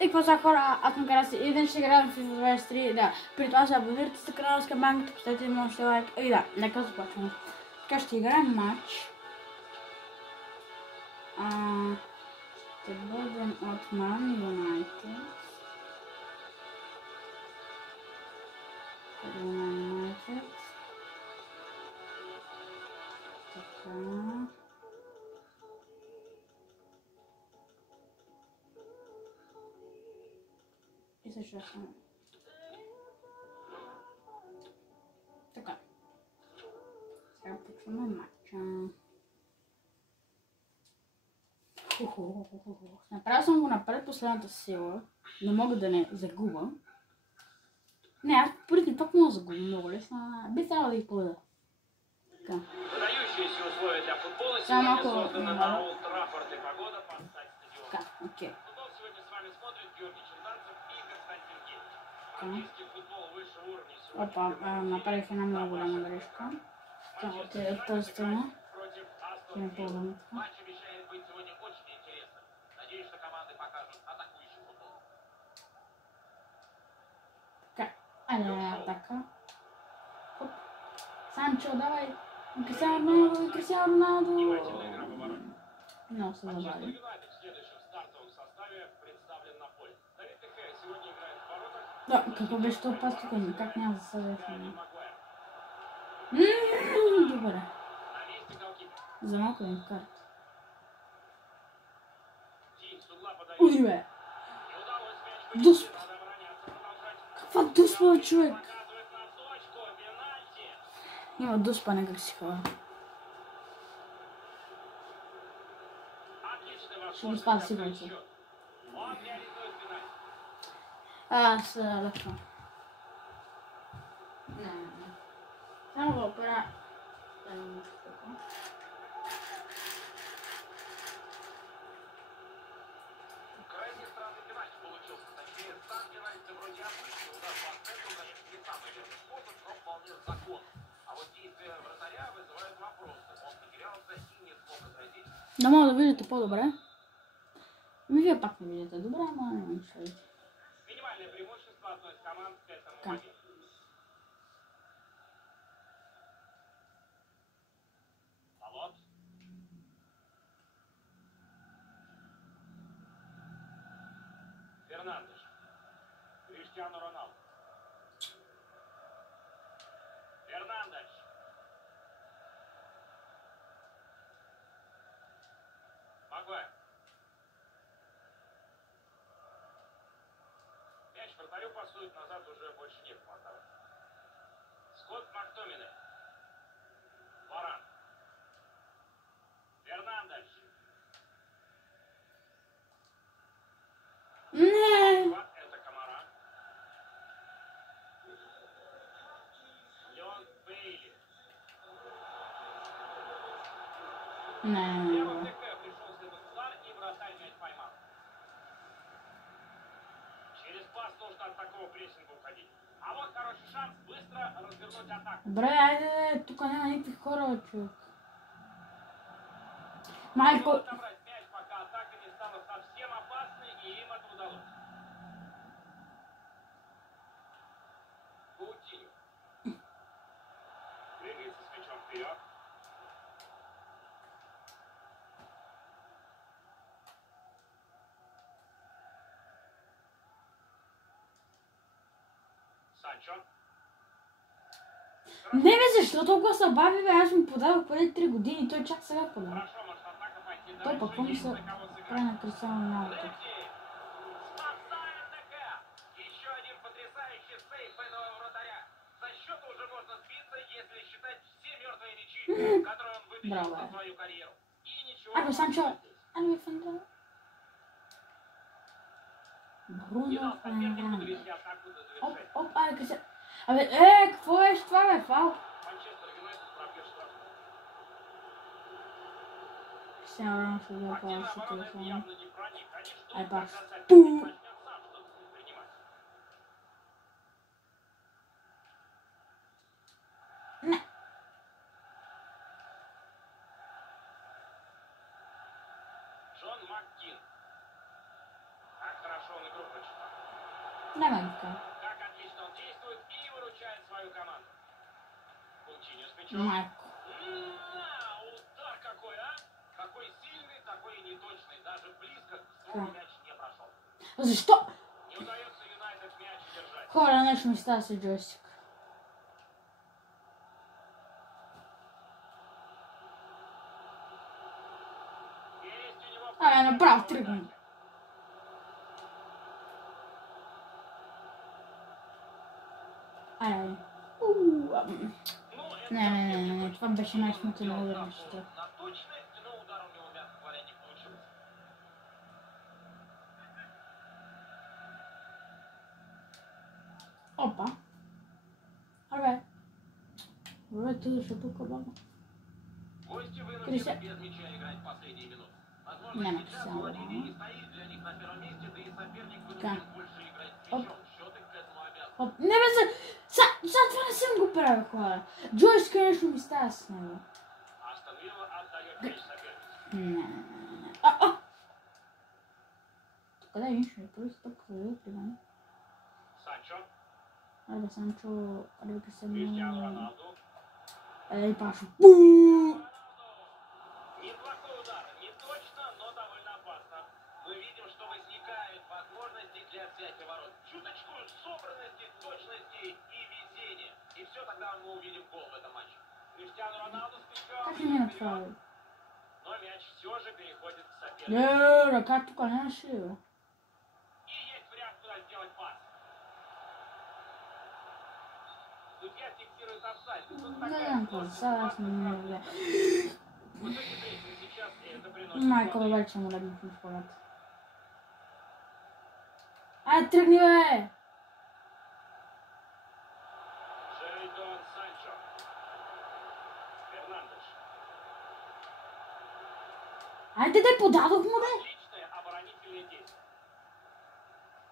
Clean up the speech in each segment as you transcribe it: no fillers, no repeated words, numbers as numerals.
И какво са хора, аз съм Караси и днес ще играем в FIFA 23, да. При това се абонирайте за канала с камбанката, поставете ми още лайк и да, нека започваме. Така ще играем матч. Ще бъдем от Man United. Така. И също съм. Така. Сега почваме матча. Направил съм го напред последната сила. Не мога да не загуба. Не, аз преди пък мога да загубя много лесно. Би трябвало да ги поведа. Така. Сега малко... Така, окей. Опа, направих една много голяма грешка. От тази страна. Ще не ползвам това. Така, айде атака. Оп. Санчо, давай! Кристиано Роналдо! Много се забави. Да, какво беше това пас тук? Как няма да се съдеше? Добре. За малко им карта. Ой, бе! Дуспа! Каква дуспа, човек? Има дуспане как си хора. Ще го спада сигурно си. Аз лъпна. Не. Само го опера. Не мога да видите по-добре. Вие пак не видите добре, ама не нищо. Минимальное преимущество одной из команд к этому моменту. Алот. Фернандеш. Криштиану Роналду. Фернандеш. Магуайр. Вратарю пасует, назад уже больше нет отдавать. Скотт Мактомине. Варан. Фернандеш. Это Камара. Леон Бейли. Первым ТК пришелся этот удар и вратарь мяч поймал. Через пас нужно от такого прессинга уходить. А вот хороший шанс быстро развернуть атаку. Добре, айде, тук няма никакви хора, човек. Майко... Отобрать мяч, пока атака не стала совсем опасной, и им это удалось. Каутиньо. Двигается с мячом вперед. Санчо. Не бе, защо толкова се бави, бе? Аз му подавах преди 3 години, той чак сега подава. Хорошо, может атака пойти дальше. Той пък какво се прави на Кристиано Роналдо? Спасает ТК. Еще один потрясающий сейв этого вратаря. За счета уже можно сбиться, если считать все мертвые мячи, которые он вытащил за свою карьеру. И ничего. Абе, Санчо! Абе, Фанчо! Бруно Фернандеш. Оп, айде, Кристиано. Абе, какво е това, бе, фал? Кристиано Роналдо се взе повече телефона. Ай, пак. Пум! Не. Джон Маккин. Так хорошо он игру Няма никакъв. Как отлично он действует и выручает свою команду. Кутиньо с мячом. Майко. Удар какой, а? Какой сильный, такой и неточный. Даже близко к стволу мяч не прошел. Защо? Не удается Юнайтед мяч держать. Хора, нещо ми става с джойстик. Есть у него... Направо тръгна. Ай. Не, това беше най-смутено ударнище. На точность, но удар у него, мягко говоря, не получился. Опа. Абе, ты ще тук баба. Гости вынуждены Крися. без мяча играть последние минуты. Няма Возможно, сейчас Кристиано владение Роналдо. не стоит для них на первом месте, да и соперник Така. вынужден больше играть с Оп. мячом. Счет их к этому обязан. Оп. Не бе, за това не съм го правил, хора. Джойстика нещо ми става с него. Астон Вилла отдает мяч сопернику. Не. Къде виж, ми първи стъпка за при мен. Санчо, Абе, Санчо, абе, Криштиану присъдно. Роналду. Ей, Пашо. Неплохой удар, не точно, но довольно опасно. Мы видим, что возникают возможности для взятия ворот. Чуточку собранности, точности и везения. И все, тогда мы увидим гол в этом матче. Криштиану Роналду с Как мячом. же ми направил? Но мяч все же переходит к сопернику. Ръка тук нямаше, бе. И есть вариант, куда сделать пас. Судья фиксирует офсайд. И тут Да, такая да, сложность. зараз не бе. Высокий прессинг сейчас, и это приносит Майко, плоды. обаче му легнах на според. Ай, тръгни, бе! Жадон Санчо. Фернандеш. Айде, те подадох му, бе! Отличные оборонительные действия.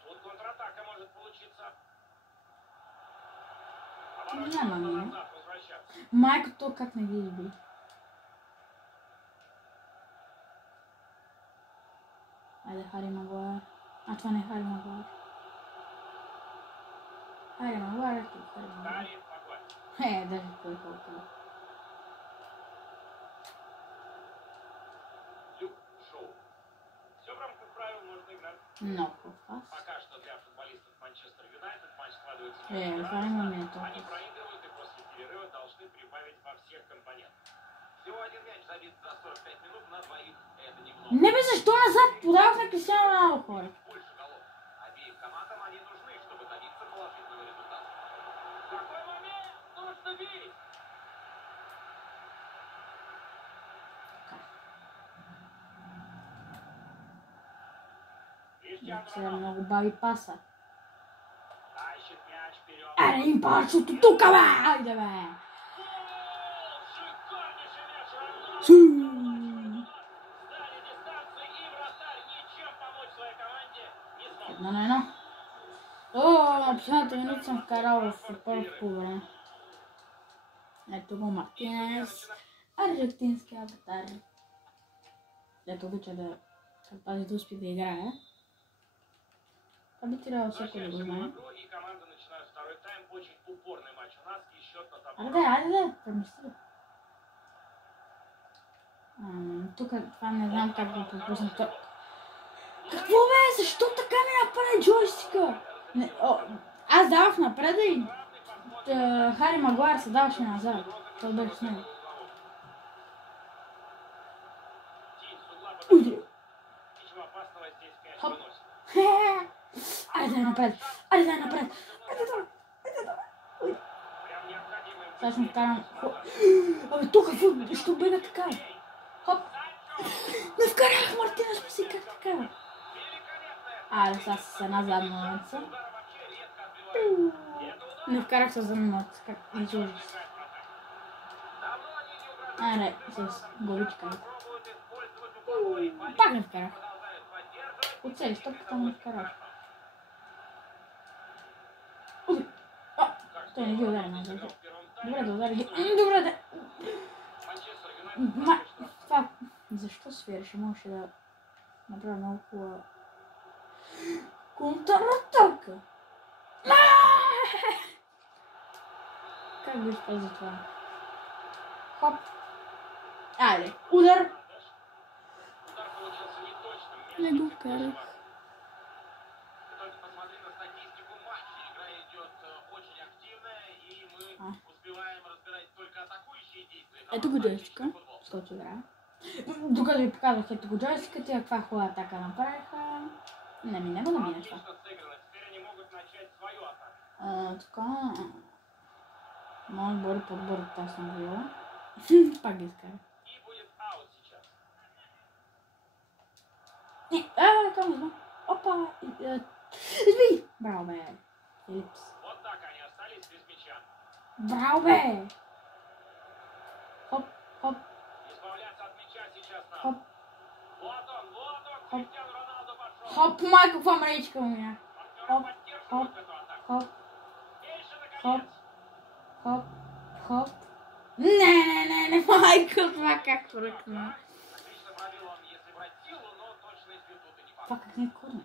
Тут контратака может получиться. Няма Оборачиваться ми. назад, возвращаться. Майко, то как не ги изби. Айде, Хари Магуайр. А, това не е Хари Магуайр. Хари Магуайр е тук, Хари Магуайр. Харри Магуайр. Даже кой колко. Люк Шоу. Все в рамках правил, можно играть. Много пас. Пока что для футболистов Манчестер Юнайтед матч складывается това е момента. Они проигрывают и после перерыва должны прибавить во всех компонентах. Всего один мяч забит за 45 минут на двоих. Это немного. Не бе, защо назад подавах на Кристиано Роналдо, хора? Больше голов. Обеим командам они нужны, чтобы добиться положительного результата. Какой момент! Нужно бить! Криштиану Сега Роналду много бави паса. тащит мяч вперед. Аре, им пашото тука, бе! Айде, бе! Шикарнейший мяч Роналду! Су! Сдали дистанцию, и вратарь ничем помочь своей команде не смог. Едно на едно. О, на последната минута съм вкарал в първо време. Ето го Мартинес. Аржентинския вратар. Ето обича да пази да успи да играе. Това би трябвало всеки да го Возвращаемся в знае. игру, и команды начинают второй тайм. Очень упорный матч у нас, и счет на табло. Айде, премисли. Тук това не знам как да пропусна. Какво бе? Защо така ми направи джойстика? Аз давах напред и Хари Магуайр се даваше назад. Това беше с него. Уйди! Ничего опасного здесь, конечно, Хоп. выносит. Айде напред! Айде напред! Айде давай! Айде давай! Ой. Прям необходимо им Сега съм быстрее вкарам. назад. Абе тук що бъде така? Хоп! Не вкарах Мартинес, си как така? Великолепная Айде сега с една задна лънца. удара вообще редко отбивает. И это удар. Не вкарах с задна лънца. Как Они излъжи. играют в атаке. Давно они не угрожают. Айде, с голичка. Пробуют использовать угловой. Пак не вкарах. Продолжают поддерживать. Оцели, стопката не вкарах. Хорошо. Ой! А! Как Той не ги удари здорово назад. сыграл в первом тайме. Добре да удари ги. Добре да... Манчестер Юнайтед Ма... знает, что Това... Защо свиреше? Можеше да направя много хубава... Контратака! Как бы использовать това? Хоп. Айде, удар. Удар получился неточным. Мяч Не го не вкарах. Ты только посмотри на статистику матча. Игра идет очень активная, и мы успеваем разбирать только атакующие действия. Ето го джойстика, с който играя. Докато ви показвах ето го джойстиката и каква хубава атака направиха. Не ми това. Отлично сыграно. Теперь они могут начать свою атаку. Така. Моят бори подбор аз съм била. Пак ги изкара. И будет аут сейчас. Кам опа. Сби! Браво, бе. Филипс. Вот так они остались без мяча. Браво, бе. Хоп, хоп, Избавляться от мяча сейчас надо. хоп, Вот он, Криштиану Роналду пошел. хоп. Май, каква мречка у меня. Партнеры Хоп, поддерживают эту атаку. Хоп, Меньше, хоп, наконец. хоп, хоп. Не, майка, това как пръкна. Отлично пробил он, если брать силу, но точностью тут и не Това пахнет. как не курне.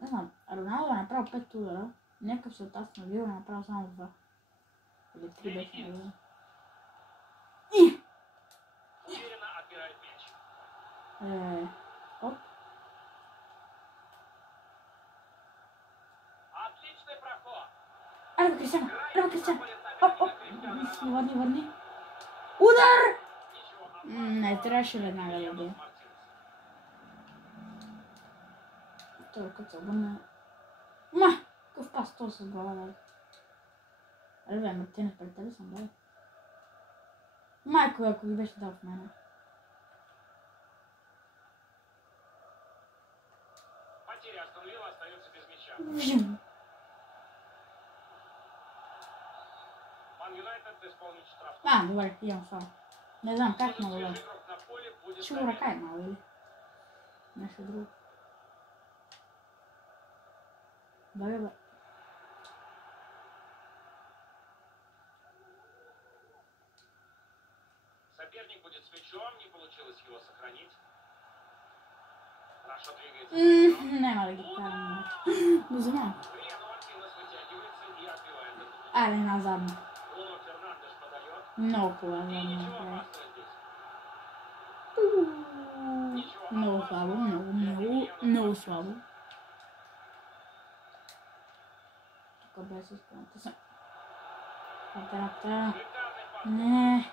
Не знам, Роналдо е направил 5 удара. Някакъв се оттас на Вила е направил само 2. Или 3 беше на Вила. Уверенно отбирает мяч. Оп. Отличный проход. Айде, Кристиан! Айде, Кристиан! Проходит Оп, соперника оп! Криштиану Роналду. Върни. Удар! Ничего, Не трябваше веднага да Емилиано бие. Мартинес. Той като се обърна. Ма! Какъв пас то с глава, бе. Аре, бе, Мартинес пред тебе съм, бе. Майко, ако ги беше дал в мене. Потеря Астон Вилла, остается без мяча. Вжим. Ман Юнайтед исполнит штраф. Добре, имам това. Не знам как, но добре. Свежий игрок на поле будет Чего заменен. ръка е мало, или? Нещо друго. Бе. Соперник будет с мячом, не получилось его сохранить. Хорошо двигается. с мячом. Няма да ги карам. Не знам. Эмилиано Мартинес вытягивается и отбивает этот удар. Айде, назадно. Бруно Фернандеш подает. Много хубаво И задно ничего направи. опасного здесь. Ничего Много слабо, много слабо. Тук без изпълната съм. Атака. Шикарный пас. Не.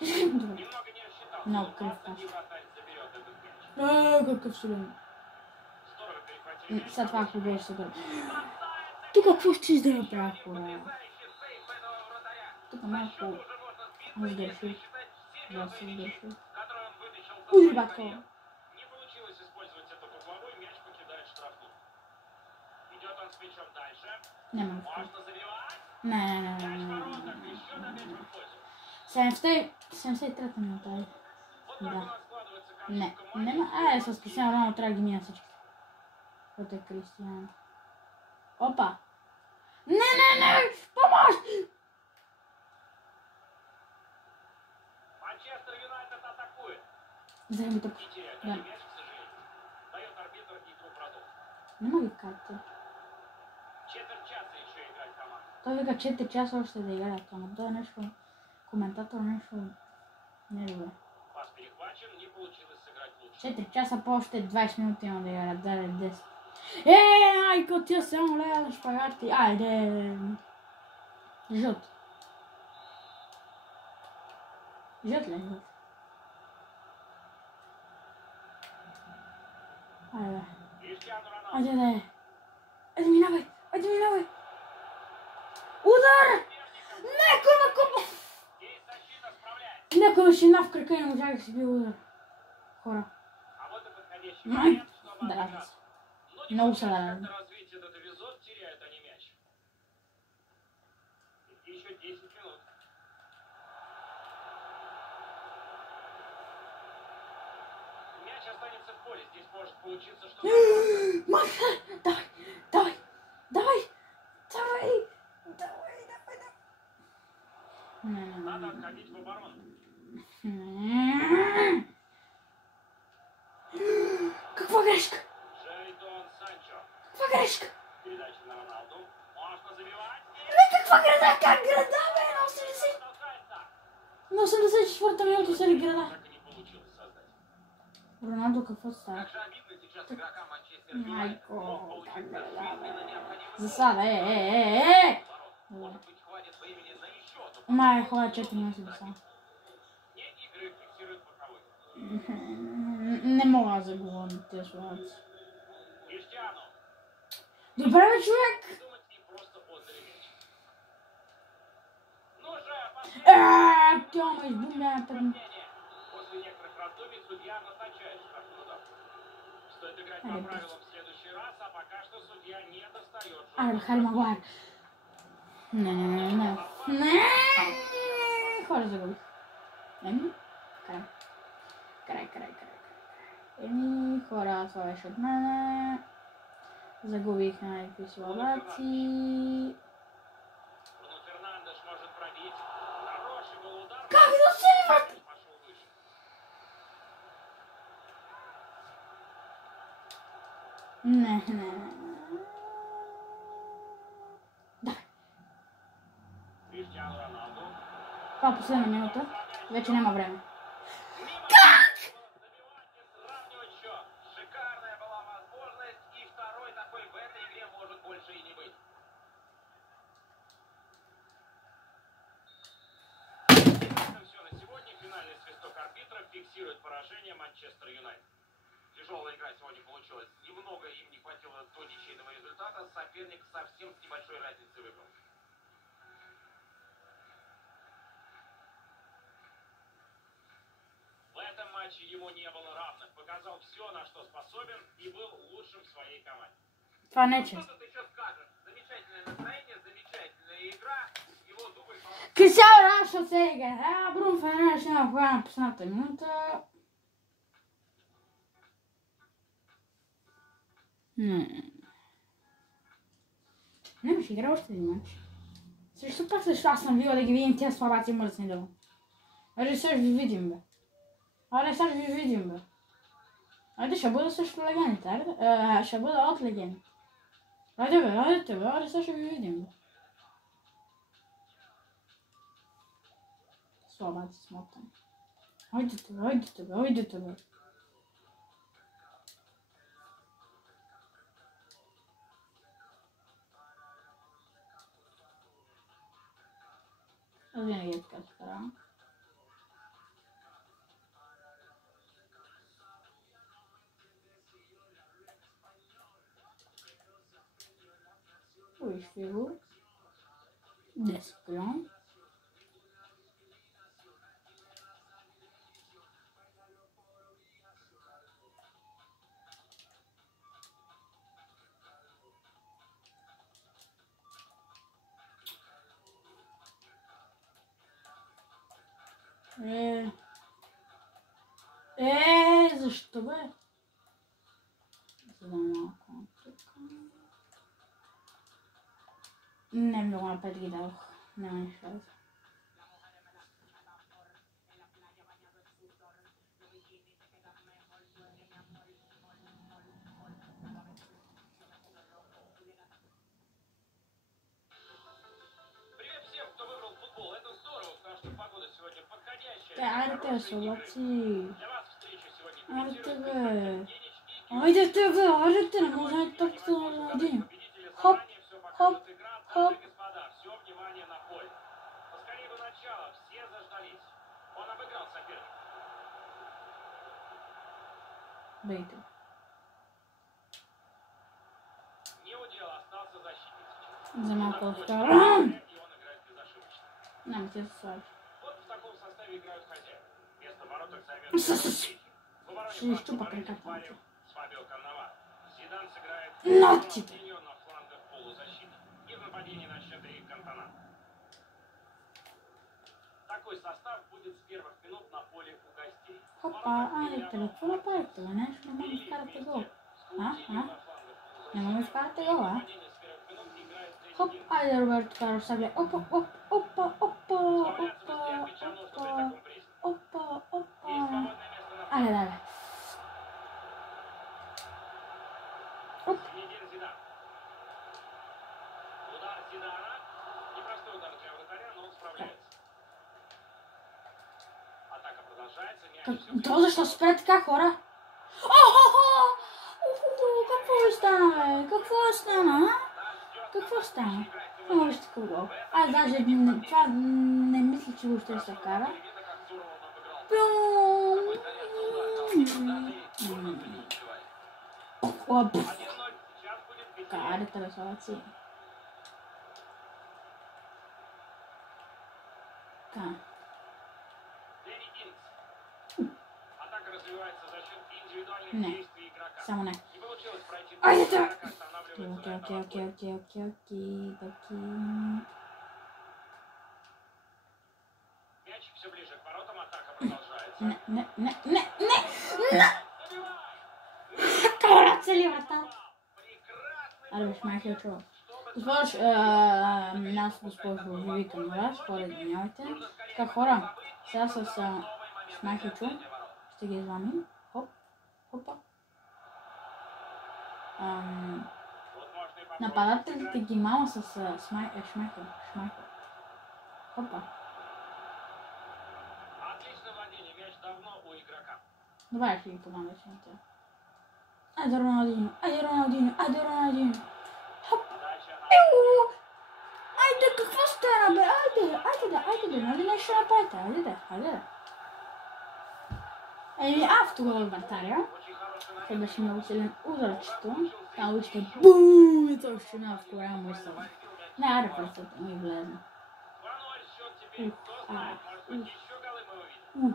Добре. Немного не рассчитал. Много Но кръв опасно, пас. и вратарь заберет этот мяч. Какъв силен. Здорово перехватили мяч. След това ако беше супер. Тук какво ще да направя, хора? Потрясающий сейв этого вратаря. Тук За малко счет уже можно сбиться, сгоршил. если считать все Да, мертвые се мячи, сгоршил. которые он вытащил за Уй, свою батко. карьеру. Не получилось использовать эту угловую, мяч покидает штрафную. Идет он с мячом дальше. Няма да вкара. Можно забивать. Не. Мяч в воротах, и счет опять в пользу. 73-та минута е. Вот так Да. у нас складывается Не, картинка нема. матча. С Кристиано Роналдо трябва да ги мина всички. Който е Кристиано. Опа! Не! Помощ! Манчестер Юнайтед атакует. Вземи ми тук. Не теряют Да. они мяч, к сожалению. Дает арбитр, игру продолжить. Нема ги карти. Четверть часа еще играть команда. Той вика 4 часа още да играят. Ама той е нещо... Коментатор нещо... Не е добре. Пас перехвачен, не получилось сыграть лучше. 4 часа по още 20 минути има да играят. Дале 10. Айко, тя само лея на шпагати. Айде. Жълт. Жълт ли е жълт? Айде. Криштиану Роналду. Айде. Айде минавай. Удар! Некой ме купа! Здесь защита справляется. Некой ме шина в крака и не можах да си бил удар. Хора. А вот и подходящий Май. момент, чтобы Да. отыграться. Но не Много получается са как-то развить этот эпизод, теряют они мяч. И еще 10 минут. Мяч останется в поле. Здесь может получиться что-то. Маха! Давай! Надо отходить в оборону. Каква грешка? Шеридан Каква грешка? Передача на Роналду. Можно забивать. Каква града? Как града, бе? На 84-та минута се ли града? Так и не получилось создать. Роналдо какво става? Как же обидно сейчас игрокам Манчестер Юнайтед. Майко, Мог получиться жизненно необходимый засада, ворот. Может быть, хватит времени на еще одну Май, хватит, че ти ме си засада. Не игры фиксируют боковой. Не мога да загубам тези ситуации. Криштиану. Добре, бе, човек! Придумать и просто отдали мяч. Ну же, Тьома, избумля пред... После некоторых раздумий судья назначает штрафной удар. Стоит играть по правилам в следующий раз, а пока что судья не достает. Харри Магуайр. Не. Хора загубих. Край. Хора, това беше от мене. Загубих някакви ситуации. Бруно Фернандеш может пробить. Хороший был удар. Как да се върти? Пошел выше. Не. Да. Криштиану Роналду. Това е последна минута. Вече няма време. Как? Сравнивать счет. Шикарная была возможность, и второй такой в этой игре может больше и не быть. Это все на сегодня. Финальный свисток арбитра фиксирует поражение Манчестер Юнайтед. Тяжелая игра сегодня получилась. Немного им не хватило до ничейного результата. Соперник совсем с небольшой разницей выиграл. В этом матче ему не было равных. Показал все, на что способен, и был лучшим в своей команде. Това не е Что чест. тут еще скажешь? Замечательное настроение, замечательная игра. Его дубль получился. Кристиано Роналдо се игра. Бруно Фернандеш няма хвана на последната минута. Не беше играл още един мач. Срещу Астон Вила да ги видим тия слабаци мръсни долу. Аре сега ви видим, бе. Айде, ще бъда също легендите, айде. Ще бъда от легенди. Айде сега ще ви видим, бе. Слабаци смотани. Айдете, бе. Аз винаги така се старам. Luís Figo. Despeon. Защо, бе? За да малко тук. Не много напред ги дадох. Няма нищо. Привет всем, кто выбрал футбол. Это здорово, потому что погода сегодня подходящая. Айде, солаци. Для вас встречу сегодня Айде, комментируют бе. Евгений и Айде, не може так да един. победители Хоп, заранее все хоп, покажут игра. хоп. Дамы и господа, все внимание на поле. Поскорее бы начало, все заждались. Он обыграл соперника. Бейте. Не удел, остался защитник сейчас. За малко Находится втора. и он играет безошибочно. Няма ти се слаби. Вот в таком составе играют хозяева. Место в воротах займет С-с-с. в обороне Ще изчупа Франко Барелли в краката. паре с Фабио Каннаваро. Зидан сыграет Ногти. Рональдиньо на флангах полузащиты. И в нападении начнет Эрик Кантона. Такой состав будет с первых минут на поле у гостей. Хопа, айде, какво направихте, бе? Нещо не мога да вкарате гол. Не мога да вкарате гол, а? Хоп, айде, Роберто Карлос Сабле. Опа. Айде. Оп. Зинедин Зидан. Удар Зидана. Непростой удар для вратаря, но он справляется. Атака продолжается. Мяч все То защо спря така, хора? Охо! Какво стана, бе? Какво стана, а? Какво стана? Много вижте такъв гол. Аз даже това не мисля, че въобще ще се вкара. Оп! Карата, бе, салаци. Така. Атака развивается за счет индивидуальных Не. действий игрока. Само не. Не получилось пройти. Ай, да! Игрока останавливается на этом отходе. Мяч все ближе к воротам, атака продолжается. Не! Кара цели врата. Аре, шмахи чува. Госпожо, нас госпожо ви викам на вас, хора, извинявайте. Така, хора, сега с шмахи чу ще ги изламим. Хоп, хопа. Нападателите ги мама с шмахи. Хопа. Отличное владение, мяч давно у игрока. Давай, ще ги подам вече на тя. Айде, Роналдиньо. Хоп. Айде, какво стана, бе? Айде, нали нещо направите? Айде. Автогол от вратаря. Това беше много силен ударчето. Там вижте, бум, и точно в корема му изсъл. Не, аре, просто ми влезна. 2-0 счет теперь. Кто знает, может быть, еще голы мы увидим.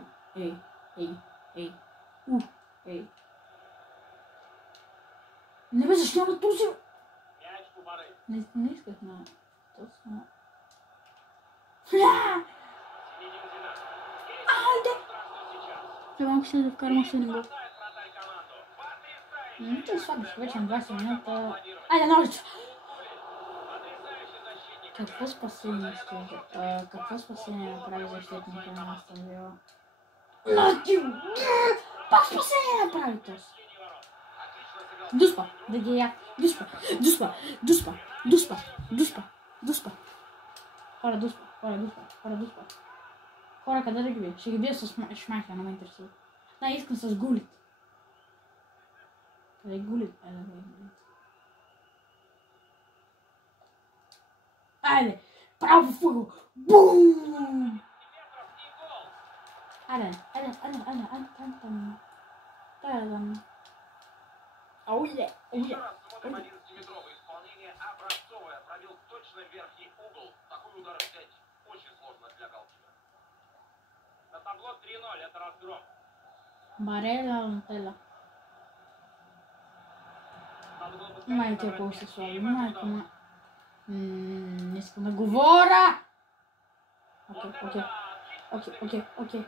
Ей. Не бе, защо ме туси? Мяч у Бары. Не исках на точно. Зинедин Зидан. Айде! Страшно сейчас. Ще малко ще да вкарам още един гол. Спасает вратарь команду. Потрясающий. Той слабиш, вече на 20 минута. Айде, ножица! Потрясающий защитник. Какво спасение направи защитника на Астон Вила? Пак спасение направи този. Дуспа, да ги я. Дуспа. Хора, дуспа. Хора, къде да ги бия? Ще ги бия с шмайха, не ме интересува. Да, искам с гулит. Къде е гулит? Айде, право в ъгъл. Бум! Айде. Ауе. Еще раз смотрим 11-метровое исполнение. Образцовое. Пробил точно верхний угол. Такой удар взять очень сложно для голкипера. На табло 3-0. Это разгром. Барела, Нутела. Надо было бы скорее Майка набрать после мяч. слова. И в этом Майка, удалось. не искам да говоря. Вот это Окей. да! Отлично. Окей.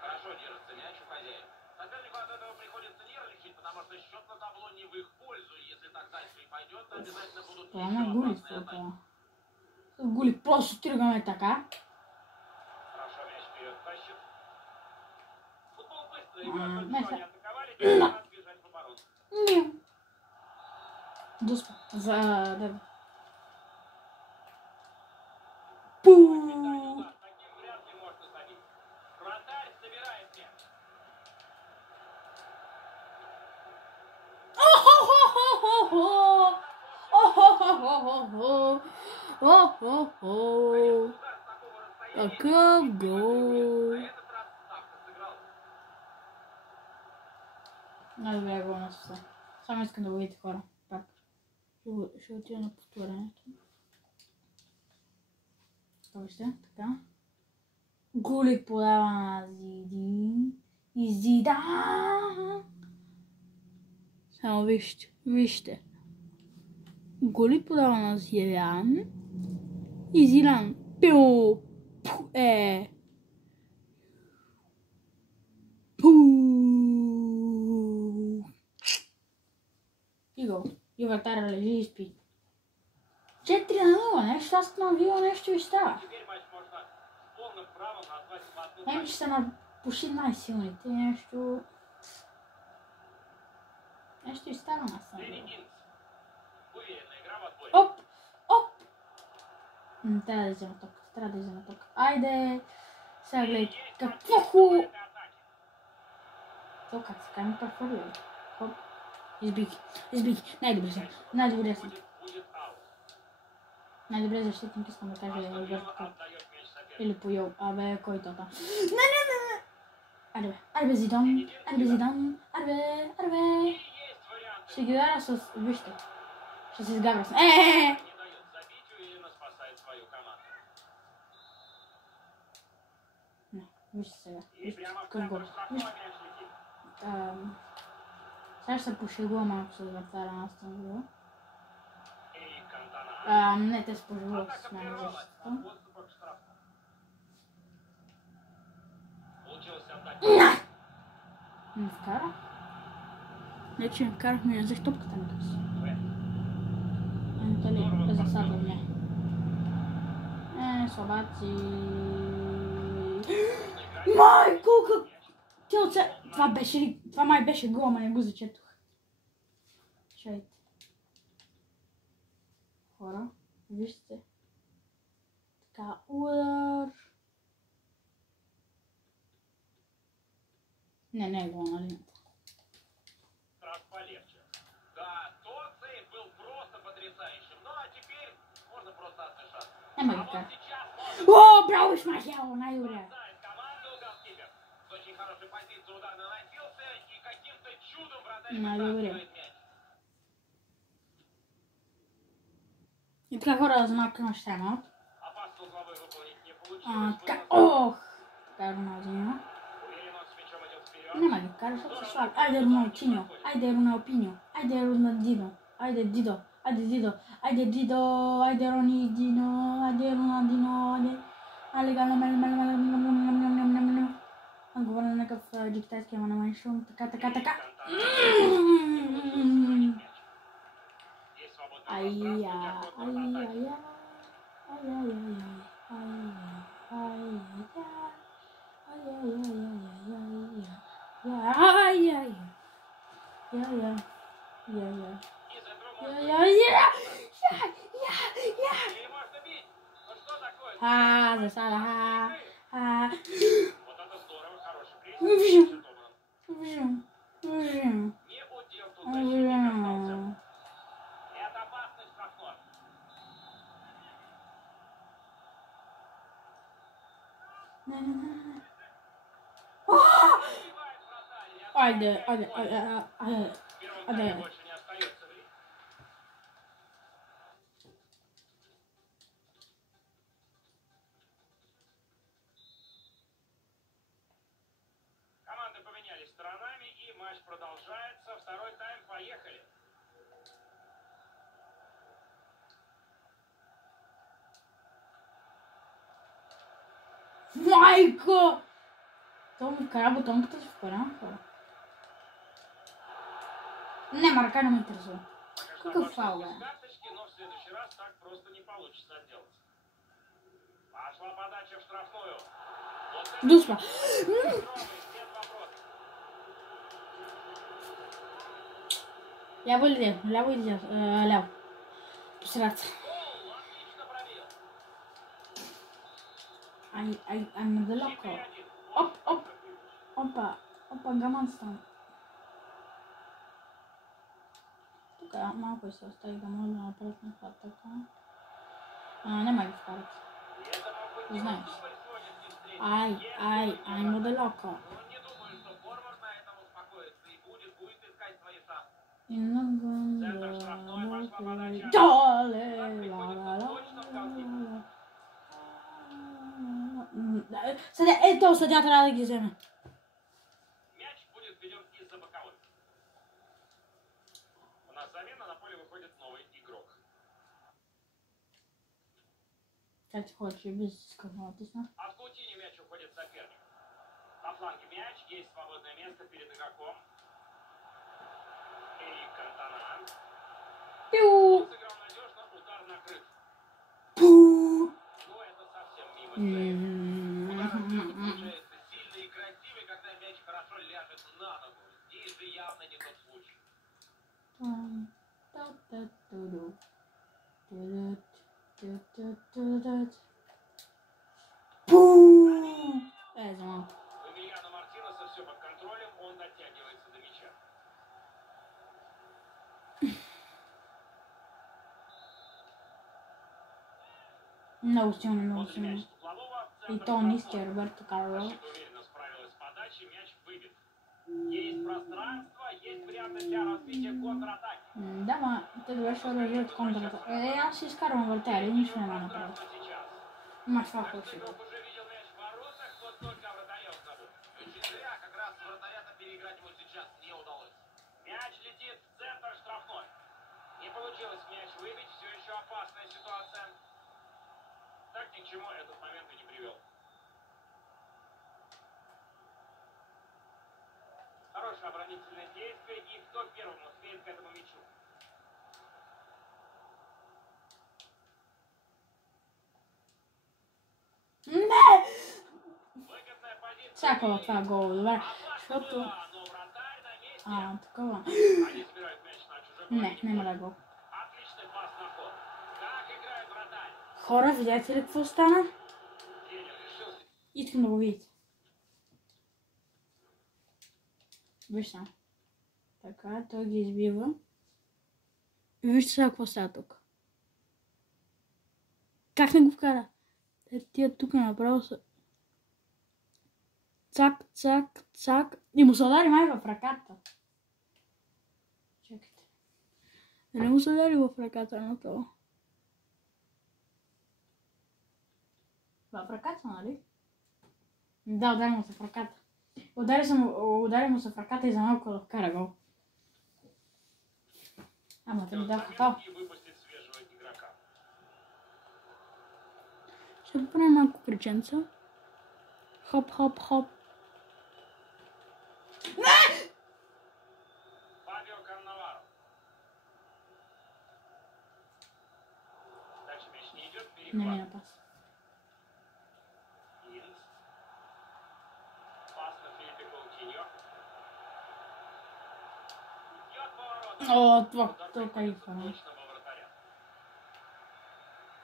Хорошо держится мяч у хозяев. Сопернику от этого приходится нервничать, потому что счет на табло не в их пользу. Если так дальше и пойдет, то обязательно будут еще Това гулит опасные атаки. това. Гулит, просто тръгваме така. Хорошо, мяч вперед тащит. Футбол быстрый, А, игрок только Месси. что не атаковали, теперь надо бежать в оборону. Не. Дуспа. Да. Пу. Капитальный удар. Таким вряд ли можно забить. Вратарь собирает мяч. О-хо-хо-хо-хо. Удар с такого расстояния. Какъв гол. На этот раз ставка сыграла. Най-добре гол на света. Само искам да го видите, хора. Пак. Ще отида на повторението. Вижте, така. Гулит подава на Зидин. И Зидан. Само вижте. Гулит подава на Зидан. И Зидан. Пиу. И гол. И вратаря лежи и спи. 4-0, нещо аз на Вила нещо и става. Теперь матч можно с полным правом назвать матчем. Знаем, че са на почти най-силните. Нещо и става на самом деле. Уверенная игра в отборе. Оп! Трябва да взема ток. Трябва да взема ток. Айде! Сега гледай какво хубаво! То как се каме прехвърля? Хоп. Избих. Най-добре са. Най-добре са. Най-добре защитник искам да кажа Роберт Кап. Или Пуйол. Абе, кой то там? Не! Арбе, Зидан. Арбе. Ще ги дара с... Вижте. Ще се изгавра с... Не, вижте сега. Вижте какъв гол. Сега ще се пошегува малко с вратаря на Астон Вила. Не, те се пошегуват с мен защитата. Не вкара? Не, че не вкарах, ми взех топката на къси. Дали е засада, не. Слабаци. Майко, как... Ти отце... Това беше ли... Това май беше гол, ама не го зачетох. Чайте. Хора, вижте. Така, удар. Не е гол на линията. Нема ги кара. О, браво, Шмахел, най-добре. Най-добре. И така, хора, да знам как имаш тайм-аут. Така, ох! Така, Роналдиньо. Нема ги кара, защото се слага. Айде, Роналдиньо. Айде, Роналдиньо. Айде, Роналдиньо. Айде, Дидо. Айде, Дидо. Айде, Дидо. Айде, Ронидино. Айде, Роналдино. Айде. Айде, галам. Говоря на някакъв диктатски, ама няма нищо. Така. Засада. Вжим. Айде. Команды поменялись сторонами, и матч продолжается. Второй тайм, поехали. Майко! То ми кара бутонката си вкара. Не, Марка не ме интересува. Какъв фаул, бе? Но в следующий раз так просто не получится отделаться. Пошла подача в штрафную. Дуспа. Ляво или дясно? Ляво. Посраться. Ай, далеко. Опа, гаман стан. Тук малко се остави да може да направят нещата така. Няма ги вкарат. Знаеш. Ай, далеко. И много Ето, съдя трябва да ги вземе. Мяч будет введен из-за боковой. У нас замена, на поле выходит новый игрок. Как ты хочешь, без сказал, ты знаешь? А в паутине мяч уходит соперник. На фланге мяч, есть свободное место перед игроком. Эрик Кантона. Он сыграл надежно, удар накрыт. Но это совсем мимо цели. Удар получается сильный и красивый, когда мяч хорошо ляжет на ногу. Здесь же явно не тот случай. Пум! Замал. У Эмильяно Мартинеса все под контролем, он дотягивается до мяча. Много силно, много После силно. мяч Теплового, И центр то низкий штрафной. Роберто Карлос. Защита уверенно справилась с подачей, мяч выбит. Есть пространство, есть варианты для развития контратаки. Да, ma te deve solo il contro. E si scarra un voltare, ничего не надо правда. Сейчас. Маш фаху Сыгров уже видел мяч в воротах, вот только вратаря узнавал. Очень зря, как раз вратаря-то переиграть ему сейчас не удалось. Мяч летит в центр штрафной. Не получилось мяч выбить, все еще опасная ситуация. Так ни к чему этот момент и не привел. Хорошее оборонительное действие, и кто первым успеет к этому мячу? Выгодная позиция. Всякого два гола, давай. Что Опасно тут? было, но вратарь на месте. Такого. Они забирают мяч на чужой Не половине. мера гол. Отличный пас на ход. Как играет вратарь? Хора, видите ли какво стана? Тренер решился. Искам да го видите. Виж сега. Така, той ги избива. И вижте сега какво става тук. Как не го вкара? Тия тук направо са... Цак, цак, цак. И му се удари май в ръката. Чакайте. Да не му се удари в ръката на това. В ръката, нали? Да, удари му се в ръката. Удари му се в ръката и за малко да вкара гол. Ама те ми дал какао. И выпустит свежего игрока. Ще поправим малко криченца. Хоп, хоп, хоп. Фабио Каннаваро. Дальше мяч не идет, Не перехват. мина пас. Инс. Пас на Филиппе Каутиньо. Идет поворот. О, това Удар тук приходится и хвана. точно во вратаря.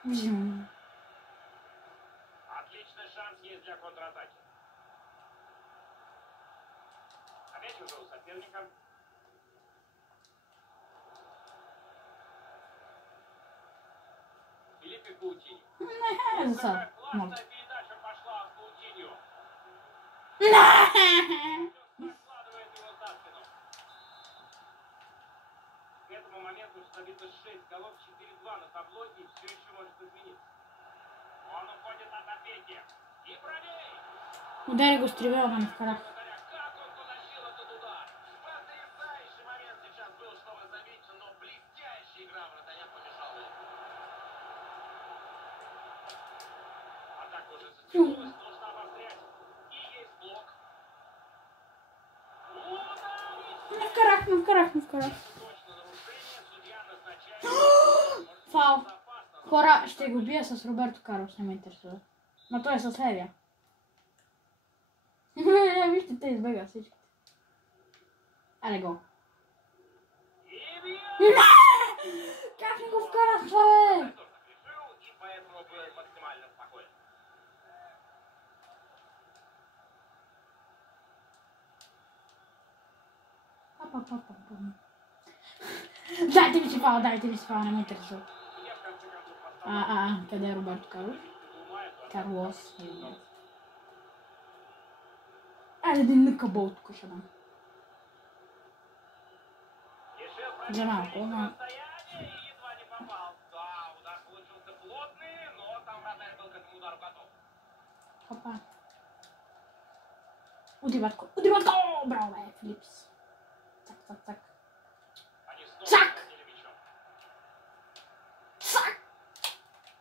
Взим. Отличный шанс есть для контратаки. А мяч уже у соперника. Филиппе Каутиньо. Засад. Какая Морд. классная передача пошла от Каутиньо. Накладывает его за спину. К этому моменту забито 6 голов, 4-2 на табло, и все еще может измениться. Он уходит от опеки. И правей! Удари го с тривела на вкарах. Как он потащил этот удар! Потрясающий момент сейчас был, чтобы забить, но блестящая игра вратаря помешала ему. Атака уже затянулась, нужно обострять. И есть блок. Удар! На вкарах, на вкарах, на вкарах. Точно нарушение, судья назначает. Фал. Опасно. Хора, ще го бия с Роберто Карлос, не ме интересува. Но той е с левия. Вижте, те избега всичките. Аре го. И бил! Как не го вкарах това, бе? Решил, и поэтому был максимально спокоен. Дайте ми си фала, не ме интересува. Судья в конце концов поставил. Къде е Роберто Карлос? Карлос. Айде да не къбол тук ще дам. Решил За пробить малко, приличное но... расстояние и едва не попал. Да, удар получился плотный, но там вратарь был к этому удару готов. Хопа. Уди, батко! Уди, батко! Браво, бе, Филипс. Так, так, так. Они снова Цак! владели мячом. Цак!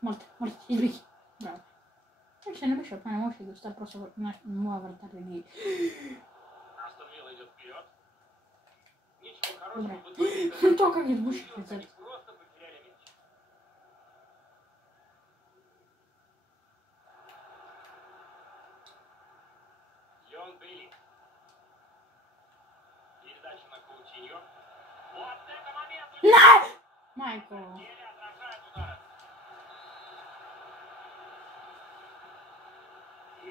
Морт, избеги. Браво. Так ще не беше, не може да става просто моя вратар да ги... Астон Вилла идет вперед. Ничего хорошего Добре. в итоге. То как избуши Они лицето. просто потеряли мяч. Леон Бейли. Передача на Каутиньо. Вот это момент! Не! Майко. Еле отражает удары.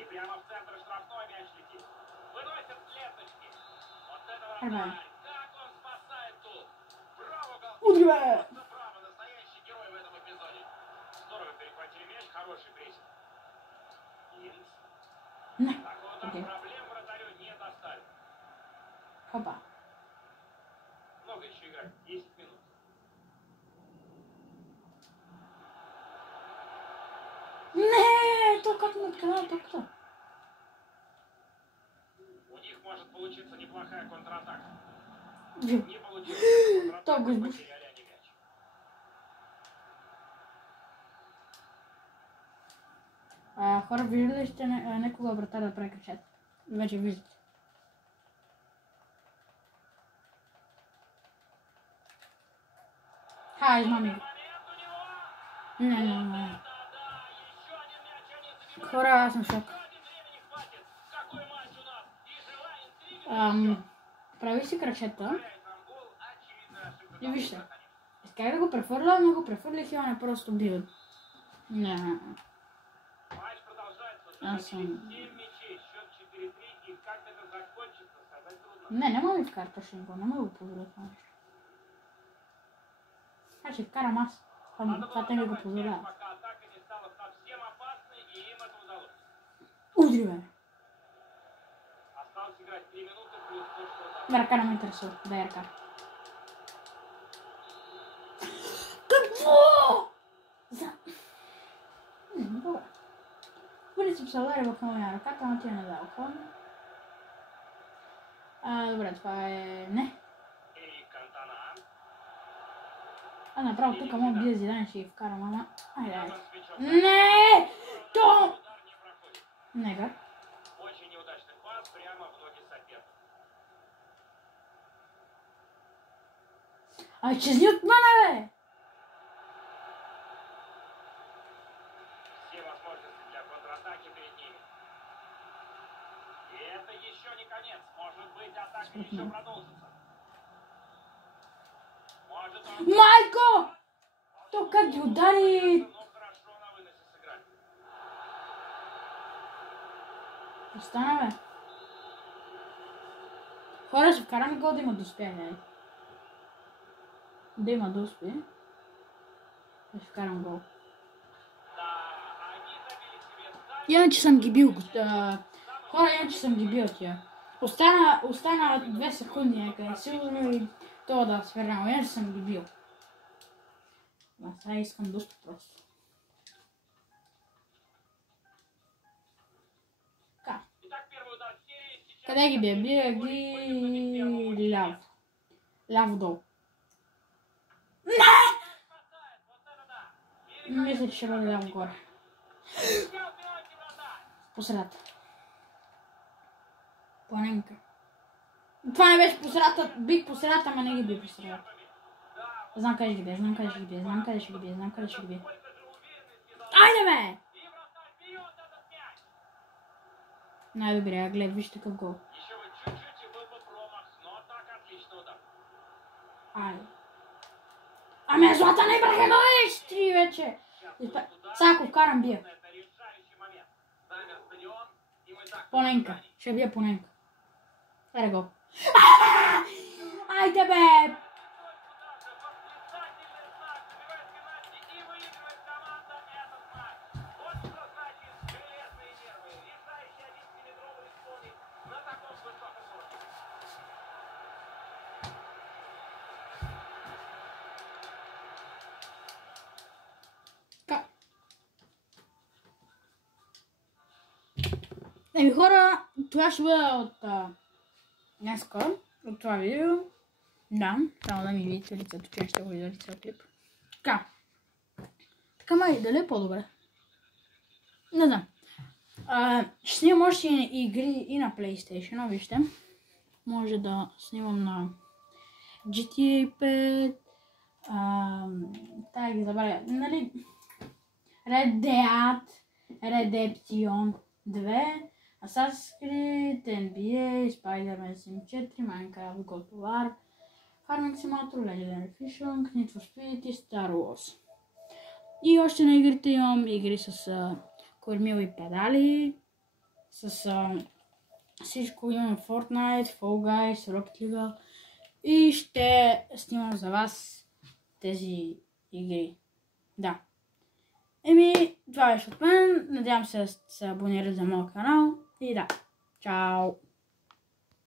прямо в центр штрафной мяч летит. Выносят с ленточки. Вот это Нормально. вратарь. Как он спасает тут. Браво, Удривая. голкипер. Браво, настоящий герой в этом эпизоде. Здорово перехватили мяч, хороший прессинг. Инс. Такой удар проблем вратарю не доставит. Опа. Много еще играть. 10 минут. Не, то как не открывал, то кто? У них может получиться неплохая контратака. Джим. Не получилось. Так, Контратаку гусь-гусь. потеряли они мяч. Хора, виждали сте некога вратар да прекричат? Вече виждате. Хай, измами го. Не. Хора, аз съм в шок. Прави си крачета. И вижте. Исках да го префърля, но го префърлих и он е просто бил. Не. Аз съм... Не, няма да ми вкарпаш го, няма да го позволя това нещо. Значи вкарам аз. Това те ми го позволява. Удри, бе. Ръка не ме интересува. Дай ръка. Какво? Добре. Бъде си псалари в моя ръката, ама ти е надалко. Добре, това е... Не. Направо тук мога бие Зидан и ще ги вкарам, ама... Айде. Не! То! Нега. Очень неудачный пас прямо в ноги соперника. Изчезни от мене, бе! Все возможности для контратаки перед ними. И это еще не конец. Может быть, атака еще продолжится. Может он... Майко! То как ги удари... Но хорошо на выносе сыграли. Остана, бе. Хора, ще вкараме гол да има да успее, бе. Да има да успее. Ще вкарам гол. Иначе съм ги бил. Хора, иначе съм ги бил тия. Остана 2 секунди някъде. Сигурно и това да свернал. Иначе съм ги бил. Ма сега искам доста просто. Така. Къде ги бия? Бия ги ляво. Ляво долу. Не! Мисля, че ще бъде ляво горе. Посредата. Планинка. Това не беше посредата. Бих посредата, ама не ги би посредата. Знам къде ще ги бие, знам къде ще ги бие, знам къде ще ги бие, знам къде ще ги бие. Айде, бе! Най-добре, гледай, вижте какъв гол. Айде. Ами, Златан Ибрахимович! 3 вече! Сега ако вкарам бия. Поненка. Ще бия поненка. Айде гол. Айде, бе! Еми хора, това ще бъде от днеска, от това видео. Да, само да ми видите лицето, че не ще го видя цял клип. Така. Така май, дали е по-добре? Не знам. Ще снимам още игри и на PlayStation, вижте. Може да снимам на GTA 5. Тая ги забравя. Нали? Red Dead Redemption 2. Assassin's Creed, NBA, Spider-Man 4, Minecraft, God of War, Farming Simulator, Legendary Fishing, Need for Speed и Star Wars. И още на игрите имам игри с кормил и педали. с всичко. Имам Fortnite, Fall Guys, Rocket League и ще снимам за вас тези игри. Да. Това беше от мен. Надявам се да се абонирате за моят канал. И да. Чао!